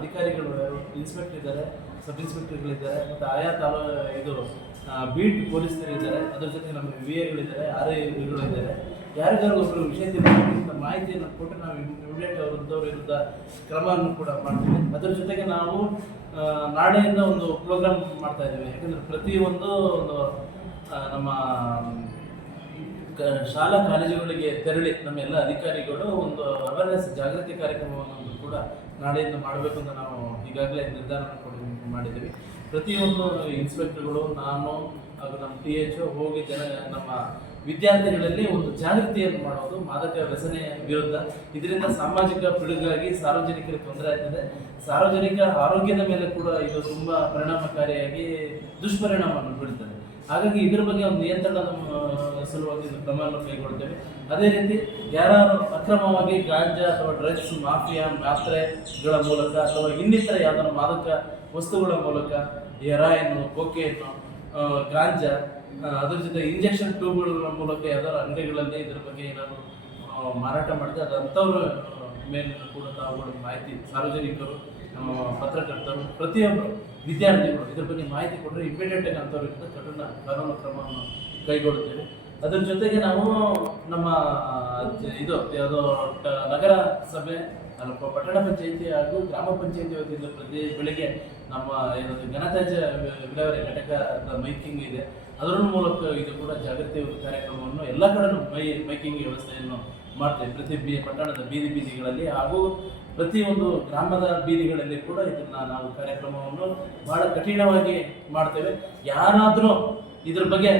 ಅಧಿಕಾರಿಗಳು ಇನ್ಸ್ಪೆಕ್ಟರ್ ಇದ್ದಾರೆ, ಸಬ್ ಇನ್ಸ್ಪೆಕ್ಟರ್ಗಳಿದ್ದಾರೆ, ಮತ್ತು ಆಯಾ ಇದು ಬೀಟ್ ಪೊಲೀಸರಿದ್ದಾರೆ, ಅದ್ರ ಜೊತೆ ನಮ್ಮ VAಗಳಿದ್ದಾರೆ, RIಗಳಿದ್ದಾರೆ. ಯಾರಿಗಾರು ಒಬ್ಬರು ವಿಷಯ ತಿಳಿದ ಮಾಹಿತಿಯನ್ನು ಕೊಟ್ಟು ನಾವು ಇಮಿಡಿಯೇಟ್ ಅವರದ್ದವ್ರ ವಿರುದ್ಧ ಕ್ರಮವನ್ನು ಕೂಡ ಮಾಡ್ತೀವಿ. ಅದರ ಜೊತೆಗೆ ನಾವು ನಾಳೆಯಿಂದ ಒಂದು ಪ್ರೋಗ್ರಾಮ್ ಮಾಡ್ತಾ ಇದ್ದೀವಿ. ಯಾಕಂದರೆ ಪ್ರತಿಯೊಂದು ಒಂದು ನಮ್ಮ ಶಾಲಾ ಕಾಲೇಜುಗಳಿಗೆ ತೆರಳಿ ನಮ್ಮ ಎಲ್ಲ ಅಧಿಕಾರಿಗಳು ಒಂದು ಅವೇರ್ನೆಸ್ ಜಾಗೃತಿ ಕಾರ್ಯಕ್ರಮವನ್ನು ಕೂಡ ನಾಳೆಯಿಂದ ಮಾಡಬೇಕು ಅಂತ ನಾವು ಈಗಾಗಲೇ ನಿರ್ಧಾರ ಮಾಡಿದ್ದೀವಿ. ಪ್ರತಿಯೊಂದು ಇನ್ಸ್ಪೆಕ್ಟರ್ಗಳು, ನಾನು ಹಾಗೂ ನಮ್ಮ THO ಹೋಗಿ ನಮ್ಮ ವಿದ್ಯಾರ್ಥಿಗಳಲ್ಲಿ ಒಂದು ಜಾಗೃತಿಯನ್ನು ಮಾಡೋದು ಮಾದಕ ವ್ಯಸನೆ ವಿರುದ್ಧ. ಇದರಿಂದ ಸಾಮಾಜಿಕ ಪಿಡುಗಾಗಿ ಸಾರ್ವಜನಿಕರಿಗೆ ತೊಂದರೆ ಆಗ್ತದೆ. ಸಾರ್ವಜನಿಕ ಆರೋಗ್ಯದ ಮೇಲೆ ಕೂಡ ಇದು ತುಂಬ ಪರಿಣಾಮಕಾರಿಯಾಗಿ ದುಷ್ಪರಿಣಾಮವನ್ನು ಬೀಳ್ತದೆ. ಹಾಗಾಗಿ ಇದರ ಬಗ್ಗೆ ಒಂದು ನಿಯಂತ್ರಣದ ಸಲುವಾಗಿ ಕ್ರಮವನ್ನು ಕೈಗೊಳ್ತೇವೆ. ಅದೇ ರೀತಿ ಯಾರು ಅಕ್ರಮವಾಗಿ ಗಾಂಜಾ ಅಥವಾ ಡ್ರಗ್ಸ್ ಮಾಫಿಯಾ ಮಾತ್ರೆಗಳ ಮೂಲಕ ಅಥವಾ ಇನ್ನಿತರ ಯಾವ್ದಾದ್ರು ಮಾದಕ ವಸ್ತುಗಳ ಮೂಲಕ ಹೆರಾಯಿನ್ನು, ಕೊಕೇನು, ಗಾಂಜಾ, ಅದ್ರ ಜೊತೆ ಇಂಜೆಕ್ಷನ್ ಟ್ಯೂಬ್ಗಳ ಮೂಲಕ ಯಾವ್ದಾದ್ರು ಅಂಗಡಿಗಳಲ್ಲಿ ಇದರ ಬಗ್ಗೆ ಏನಾದರೂ ಮಾರಾಟ ಮಾಡಿದ್ರೆ ಅದು ಅಂಥವ್ರ ಮೇಲೆ ಕೂಡ ತಾವುಗಳು ಮಾಹಿತಿ, ಸಾರ್ವಜನಿಕರು, ನಮ್ಮ ಪತ್ರಕರ್ತರು, ಪ್ರತಿಯೊಬ್ಬರು ವಿದ್ಯಾರ್ಥಿಗಳು ಇದ್ರ ಬಗ್ಗೆ ಮಾಹಿತಿ ಕೊಟ್ಟರೆ ಇಮಿಡಿಯೇಟಾಗಿ ಅಂಥವ್ರಿಂದ ಕಠಿಣ ಕಾನೂನು ಕ್ರಮವನ್ನು ಕೈಗೊಳ್ಳುತ್ತೇವೆ. ಅದರ ಜೊತೆಗೆ ನಾವು ನಮ್ಮ ಇದು ಯಾವುದೋ ನಗರ ಸಭೆ, ಪಟ್ಟಣ ಪಂಚಾಯಿತಿ ಹಾಗೂ ಗ್ರಾಮ ಪಂಚಾಯಿತಿ ವತಿಯಿಂದ ಪ್ರತಿ ಬೆಳಿಗ್ಗೆ ನಮ್ಮ ಏನದು ಘನತ್ಯಾಜ್ಯ ವಿಲೇವಾರಿ ಘಟಕದ ಮೈಕಿಂಗ್ ಇದೆ. ಅದರ ಮೂಲಕ ಇದು ಕೂಡ ಜಾಗೃತಿ ಕಾರ್ಯಕ್ರಮವನ್ನು ಎಲ್ಲ ಕಡೆನೂ ಮೈಕಿಂಗ್ ವ್ಯವಸ್ಥೆಯನ್ನು ಮಾಡ್ತೇವೆ. ಪ್ರತಿ ಪಟ್ಟಣದ ಬೀದಿಗಳಲ್ಲಿ ಹಾಗೂ ಪ್ರತಿಯೊಂದು ಗ್ರಾಮದ ಬೀದಿಗಳಲ್ಲಿ ಕೂಡ ಇದನ್ನು ನಾವು ಕಾರ್ಯಕ್ರಮವನ್ನು ಬಹಳ ಕಠಿಣವಾಗಿ ಮಾಡ್ತೇವೆ. ಯಾರಾದರೂ ಇದ್ರ ಬಗ್ಗೆ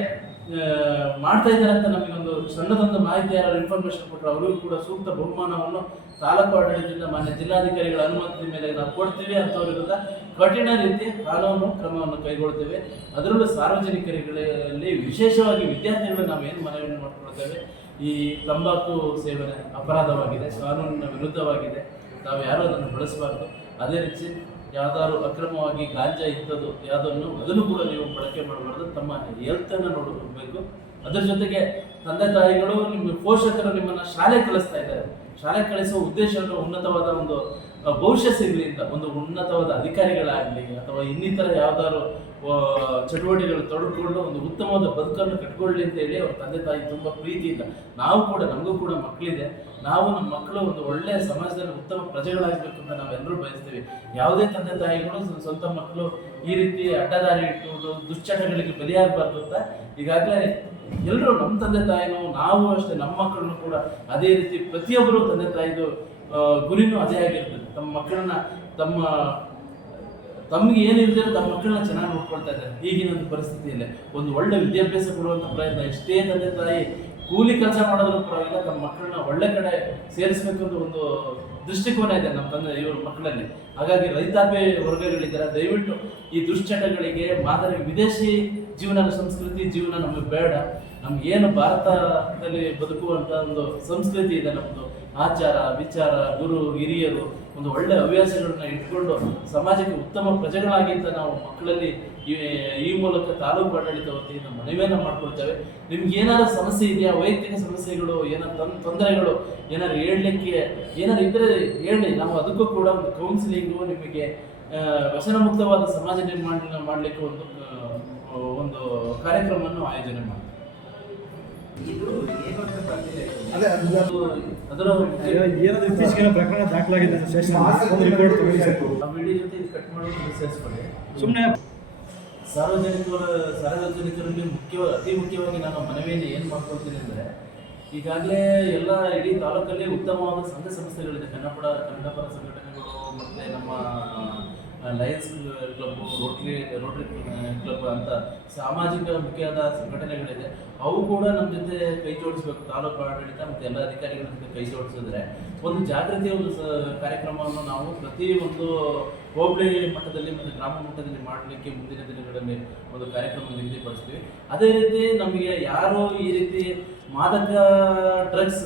ಮಾಡ್ತಾ ಇದ್ದಾರೆ ಅಂತ ನಮಗೊಂದು ಸಣ್ಣದೊಂದು ಮಾಹಿತಿ ಯಾರು ಇನ್ಫಾರ್ಮೇಶನ್ ಕೊಟ್ಟರು ಅವರಿಗೂ ಕೂಡ ಸೂಕ್ತ ಬಹುಮಾನವನ್ನು ತಾಲೂಕು ಆಡಳಿತದಿಂದ ಮಾನ್ಯ ಜಿಲ್ಲಾಧಿಕಾರಿಗಳ ಅನುಮತಿ ಮೇಲೆ ನಾವು ಕೊಡ್ತೀವಿ. ಅಂಥವ್ರ ವಿರುದ್ಧ ಕಠಿಣ ರೀತಿಯ ಕಾನೂನು ಕ್ರಮವನ್ನು ಕೈಗೊಳ್ತೇವೆ. ಅದರಲ್ಲೂ ಸಾರ್ವಜನಿಕರಲ್ಲಿ ವಿಶೇಷವಾಗಿ ವಿದ್ಯಾರ್ಥಿಗಳು ನಾವು ಏನು ಮನವಿಯನ್ನು ಮಾಡಿಕೊಳ್ತೇವೆ, ಈ ತಂಬಾಕು ಸೇವನೆ ಅಪರಾಧವಾಗಿದೆ, ಕಾನೂನಿನ ವಿರುದ್ಧವಾಗಿದೆ, ನಾವು ಯಾರೂ ಅದನ್ನು ಬಳಸಬಾರ್ದು. ಅದೇ ರೀತಿ ಯಾವ್ದಾದ್ರು ಅಕ್ರಮವಾಗಿ ಗಾಂಜಾ ಇಂಥದ್ದು ಯಾವುದನ್ನು ಅದನ್ನು ಕೂಡ ನೀವು ಬಳಕೆ ಮಾಡಬಾರ್ದು. ತಮ್ಮ ಹೆಲ್ತನ್ನು ನೋಡಬೇಕು. ಅದರ ಜೊತೆಗೆ ತಂದೆ ತಾಯಿಗಳು, ನಿಮ್ಮ ಪೋಷಕರು ನಿಮ್ಮನ್ನು ಶಾಲೆ ಕಳಿಸ್ತಾ ಇದ್ದಾರೆ. ಶಾಲೆ ಕಳಿಸುವ ಉದ್ದೇಶವನ್ನು ಉನ್ನತವಾದ ಒಂದು ಭವಿಷ್ಯ ಸಿಗಲಿ ಅಂತ, ಒಂದು ಉನ್ನತವಾದ ಅಧಿಕಾರಿಗಳಾಗಲಿ ಅಥವಾ ಇನ್ನಿತರ ಯಾವ್ದಾದ್ರು ಚಟುವಟಿಕೆಗಳು ತೊಡಗಿಕೊಂಡು ಒಂದು ಉತ್ತಮವಾದ ಬದುಕನ್ನು ಕಟ್ಕೊಳ್ಳಿ ಅಂತ ಹೇಳಿ ಅವ್ರ ತಂದೆ ತಾಯಿ ತುಂಬ ಪ್ರೀತಿಯಿಂದ, ನಾವು ಕೂಡ ನಮಗೂ ಕೂಡ ಮಕ್ಕಳಿದೆ, ನಾವು ನಮ್ಮ ಮಕ್ಕಳು ಒಂದು ಒಳ್ಳೆಯ ಸಮಾಜದಲ್ಲಿ ಉತ್ತಮ ಪ್ರಜೆಗಳಾಗಬೇಕು ಅಂತ ನಾವೆಲ್ಲರೂ ಬಯಸ್ತೀವಿ. ಯಾವುದೇ ತಂದೆ ತಾಯಿಗಳು ಸ್ವಂತ ಮಕ್ಕಳು ಈ ರೀತಿ ಅಡ್ಡದಾರಿ ಇಟ್ಟುಕೊಂಡು ದುಶ್ಚಟಗಳಿಗೆ ಬಲಿಯಾಗಬಾರ್ದು ಅಂತ ಈಗಾಗಲೇ ಎಲ್ಲರೂ, ನಮ್ಮ ತಂದೆ ತಾಯಿನೂ ನಾವು ಅಷ್ಟೇ, ನಮ್ಮ ಮಕ್ಕಳನ್ನು ಕೂಡ ಅದೇ ರೀತಿ ಪ್ರತಿಯೊಬ್ಬರು ತಂದೆ ತಾಯಿದು ಗುರಿನೂ ಅದೇ ಆಗಿರ್ತದೆ. ತಮ್ಮ ಮಕ್ಕಳನ್ನ ತಮಗೆ ಏನಿದೆ ತಮ್ಮ ಮಕ್ಕಳನ್ನ ಚೆನ್ನಾಗಿ ನೋಡ್ಕೊಳ್ತಾ ಇದ್ದಾರೆ. ಈಗಿನ ಒಂದು ಪರಿಸ್ಥಿತಿಯಲ್ಲಿ ಒಂದು ಒಳ್ಳೆ ವಿದ್ಯಾಭ್ಯಾಸ ಕೊಡುವಂಥ ಪ್ರಯತ್ನ, ಎಷ್ಟೇ ತಂದೆ ತಾಯಿ ಕೂಲಿ ಕೆಲಸ ಮಾಡೋದ್ರೂ ಪರವಾಗಿಲ್ಲ, ತಮ್ಮ ಮಕ್ಕಳನ್ನ ಒಳ್ಳೆ ಕಡೆ ಸೇರಿಸಬೇಕು ಅಂತ ಒಂದು ದೃಷ್ಟಿಕೋನ ಇದೆ ನಮ್ಮ ತಂದೆ ಇವ್ರ ಮಕ್ಕಳಲ್ಲಿ. ಹಾಗಾಗಿ ರೈತಾಪಿ ವರ್ಗಗಳಿದ್ದಾರೆ, ದಯವಿಟ್ಟು ಈ ದುಶ್ಚಟಗಳಿಗೆ ಮಾದರಿ ವಿದೇಶಿ ಜೀವನದ ಸಂಸ್ಕೃತಿ ಜೀವನ ನಮಗೆ ಬೇಡ. ನಮಗೇನು ಭಾರತದಲ್ಲಿ ಬದುಕುವಂಥ ಒಂದು ಸಂಸ್ಕೃತಿ ಇದೆ, ನಮ್ಮದು ಆಚಾರ ವಿಚಾರ, ಗುರು ಹಿರಿಯರು ಒಂದು ಒಳ್ಳೆ ಹವ್ಯಾಸಗಳನ್ನ ಇಟ್ಕೊಂಡು ಸಮಾಜಕ್ಕೆ ಉತ್ತಮ ಪ್ರಜೆಗಳಾಗಿಂತ ನಾವು ಮಕ್ಕಳಲ್ಲಿ ಈ ಮೂಲಕ ತಾಲೂಕು ಆಡಳಿತ ವತಿಯಿಂದ ಮನವಿಯನ್ನು ಮಾಡ್ಕೊಳ್ತೇವೆ. ನಿಮ್ಗೆ ಏನಾದ್ರು ಸಮಸ್ಯೆ ಇದೆಯಾ, ವೈಯಕ್ತಿಕ ಸಮಸ್ಯೆಗಳು, ಏನಾದ್ರು ತೊಂದರೆಗಳು ಏನಾದ್ರು ಹೇಳಲಿಕ್ಕೆ ಏನಾದ್ರು ಇದ್ದರೆ ಹೇಳಿ, ನಾವು ಅದಕ್ಕೂ ಕೂಡ ಒಂದು ಕೌನ್ಸಿಲಿಂಗು, ನಿಮಗೆ ವ್ಯಸನ ಮುಕ್ತವಾದ ಸಮಾಜ ನಿರ್ಮಾಣ ಮಾಡಲಿಕ್ಕೆ ಒಂದು ಕಾರ್ಯಕ್ರಮವನ್ನು ಆಯೋಜನೆ ಮಾಡ್ತೀವಿ. ಪ್ರಕರಣ ದಾಖಲಾಗಿದೆ ಸುಮ್ಮನೆ ಸಾರ್ವಜನಿಕರಲ್ಲಿ ಅತಿ ಮುಖ್ಯವಾಗಿ ನಾನು ಮನವಿಯನ್ನು ಏನು ಮಾಡ್ಕೊಳ್ತೀನಿ ಅಂದರೆ, ಈಗಾಗಲೇ ಎಲ್ಲ ಇಡೀ ತಾಲೂಕಲ್ಲಿ ಉತ್ತಮವಾದ ಸಂಘ ಸಂಸ್ಥೆಗಳಿದೆ. ಕನ್ನಡಪರ ಸಂಘಟನೆಗಳು ಮತ್ತು ನಮ್ಮ ಲಯನ್ಸ್ ಕ್ಲಬ್, ರೋಟ್ರಿ ಕ್ಲಬ್ ಅಂತ ಸಾಮಾಜಿಕ ಮುಖ್ಯವಾದ ಸಂಘಟನೆಗಳಿದೆ. ಅವು ಕೂಡ ನಮ್ಮ ಜೊತೆ ಕೈ ಜೋಡಿಸ್ಬೇಕು. ತಾಲೂಕು ಆಡಳಿತ ಮತ್ತು ಎಲ್ಲ ಅಧಿಕಾರಿಗಳ ಜೊತೆ ಕೈ ಜೋಡಿಸಿದ್ರೆ ಒಂದು ಜಾಗೃತಿಯ ಒಂದು ಕಾರ್ಯಕ್ರಮವನ್ನು ನಾವು ಪ್ರತಿ ಒಂದು ಹೋಬಳಿ ಮಟ್ಟದಲ್ಲಿ ಮತ್ತು ಗ್ರಾಮ ಮಟ್ಟದಲ್ಲಿ ಮಾಡಲಿಕ್ಕೆ ಮುಂದಿನ ದಿನಗಳಲ್ಲಿ ಒಂದು ಕಾರ್ಯಕ್ರಮ ನಿಗದಿಪಡಿಸ್ತೀವಿ. ಅದೇ ರೀತಿ ನಮಗೆ ಯಾರು ಈ ರೀತಿ ಮಾದಕ ಡ್ರಗ್ಸ್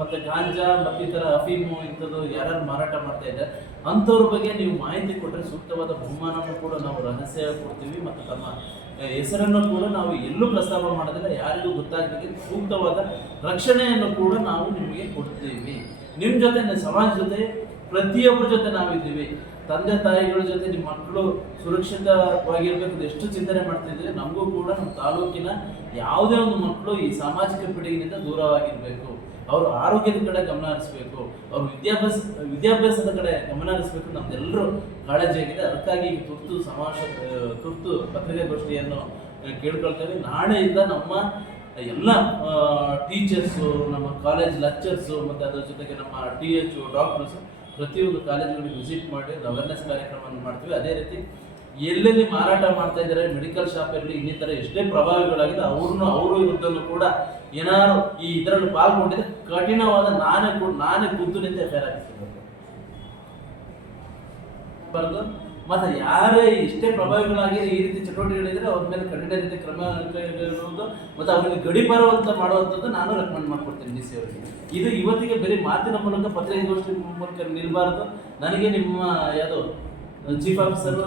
ಮತ್ತು ಗಾಂಜಾ ಮತ್ತಿತರ ಅಫೀಮು ಇಂಥದ್ದು ಯಾರು ಮಾರಾಟ ಮಾಡ್ತಾ ಇದ್ದಾರೆ ಅಂಥವ್ರ ಬಗ್ಗೆ ನೀವು ಮಾಹಿತಿ ಕೊಟ್ಟರೆ ಸೂಕ್ತವಾದ ಬಹುಮಾನವನ್ನು ಕೂಡ ನಾವು ರಹಸ್ಯ ಕೊಡ್ತೀವಿ. ಮತ್ತು ತಮ್ಮ ಹೆಸರನ್ನು ಕೂಡ ನಾವು ಎಲ್ಲೂ ಪ್ರಸ್ತಾವ ಮಾಡೋದಿಲ್ಲ, ಯಾರಿಗೂ ಗೊತ್ತಾಗಲಿಕ್ಕೆ ಸೂಕ್ತವಾದ ರಕ್ಷಣೆಯನ್ನು ಕೂಡ ನಾವು ನಿಮಗೆ ಕೊಡ್ತೀವಿ. ನಿಮ್ಮ ಜೊತೆ ಸಮಾಜ ಜೊತೆ ಪ್ರತಿಯೊಬ್ಬರ ಜೊತೆ ನಾವಿದ್ದೀವಿ. ತಂದೆ ತಾಯಿಗಳ ಜೊತೆ ನಿಮ್ಮ ಮಕ್ಕಳು ಸುರಕ್ಷಿತವಾಗಿರ್ಬೇಕು ಎಷ್ಟು ಚಿಂತನೆ ಮಾಡ್ತಾ ಇದ್ದೀವಿ. ನಮಗೂ ಕೂಡ ನಮ್ಮ ತಾಲೂಕಿನ ಯಾವುದೇ ಒಂದು ಮಕ್ಕಳು ಈ ಸಾಮಾಜಿಕ ಪಿಡುಗಿನಿಂದ ದೂರವಾಗಿರ್ಬೇಕು, ಅವರು ಆರೋಗ್ಯದ ಕಡೆ ಗಮನ ಹರಿಸ್ಬೇಕು, ಅವ್ರ ವಿದ್ಯಾಭ್ಯಾಸದ ಕಡೆ ಗಮನ ಹರಿಸ್ಬೇಕು, ನಮ್ದೆಲ್ಲರೂ ಕಾಳಜಿಯಾಗಿದೆ. ಅದಕ್ಕಾಗಿ ಈ ತುರ್ತು ಪತ್ರಿಕಾಗೋಷ್ಠಿಯನ್ನು ಕೇಳ್ಕೊಳ್ತೇವೆ. ನಾಳೆಯಿಂದ ನಮ್ಮ ಎಲ್ಲ ಟೀಚರ್ಸು, ನಮ್ಮ ಕಾಲೇಜ್ ಲೆಕ್ಚರ್ಸು ಮತ್ತು ಅದರ ಜೊತೆಗೆ ನಮ್ಮ TH ಡಾಕ್ಟರ್ಸು ಪ್ರತಿಯೊಂದು ಕಾಲೇಜುಗಳಿಗೆ ವಿಸಿಟ್ ಮಾಡಿ ಅವೇರ್ನೆಸ್ ಕಾರ್ಯಕ್ರಮವನ್ನು ಮಾಡ್ತೀವಿ. ಅದೇ ರೀತಿ ಎಲ್ಲೆಲ್ಲಿ ಮಾರಾಟ ಮಾಡ್ತಾ ಇದ್ದಾರೆ, ಮೆಡಿಕಲ್ ಶಾಪ್ ಇರಲಿ, ಇನ್ನಿತರ ಎಷ್ಟೇ ಪ್ರಭಾವಿಗಳಾಗಿದೆ ಅವ್ರ ವಿರುದ್ಧನೂ ಕೂಡ ಏನಾದ್ರು ಈ ಇದರಲ್ಲಿ ಪಾಲ್ಗೊಂಡಿದ್ರೆ ಕಠಿಣವಾದ ನಾನೇ ಖುದ್ದು ನಿಂತ ಎಫ್ಐಆರ್ ಹಾಕಿಸಬೇಕು. ಮತ್ತೆ ಯಾರೇ ಇಷ್ಟೇ ಪ್ರಭಾವಿಗಳಾಗಿ ಈ ರೀತಿ ಚಟುವಟಿಕೆಗಳಿದ್ರೆ ಅವ್ರ ಮೇಲೆ ಕಠಿಣ ರೀತಿ ಕ್ರಮ ಕೈಗೊಳ್ಳುವುದು ಮತ್ತು ಅವರಿಗೆ ಗಡಿಪಾರುವಂತ ಮಾಡುವಂಥದ್ದು ನಾನು ರೆಕಮೆಂಡ್ ಮಾಡ್ಕೊಡ್ತೀನಿ DC ಅವರಿಗೆ. ಇದು ಇವತ್ತಿಗೆ ಬರೀ ಮಾತಿನ ಮೂಲಕ ಪತ್ರಿಕಾಗೋಷ್ಠಿ ಮೂಲಕ ನಿಲ್ಬಾರ್ದು. ನನಗೆ ನಿಮ್ಮ ಯಾವುದು ಚೀಫ್ ಆಫೀಸರ್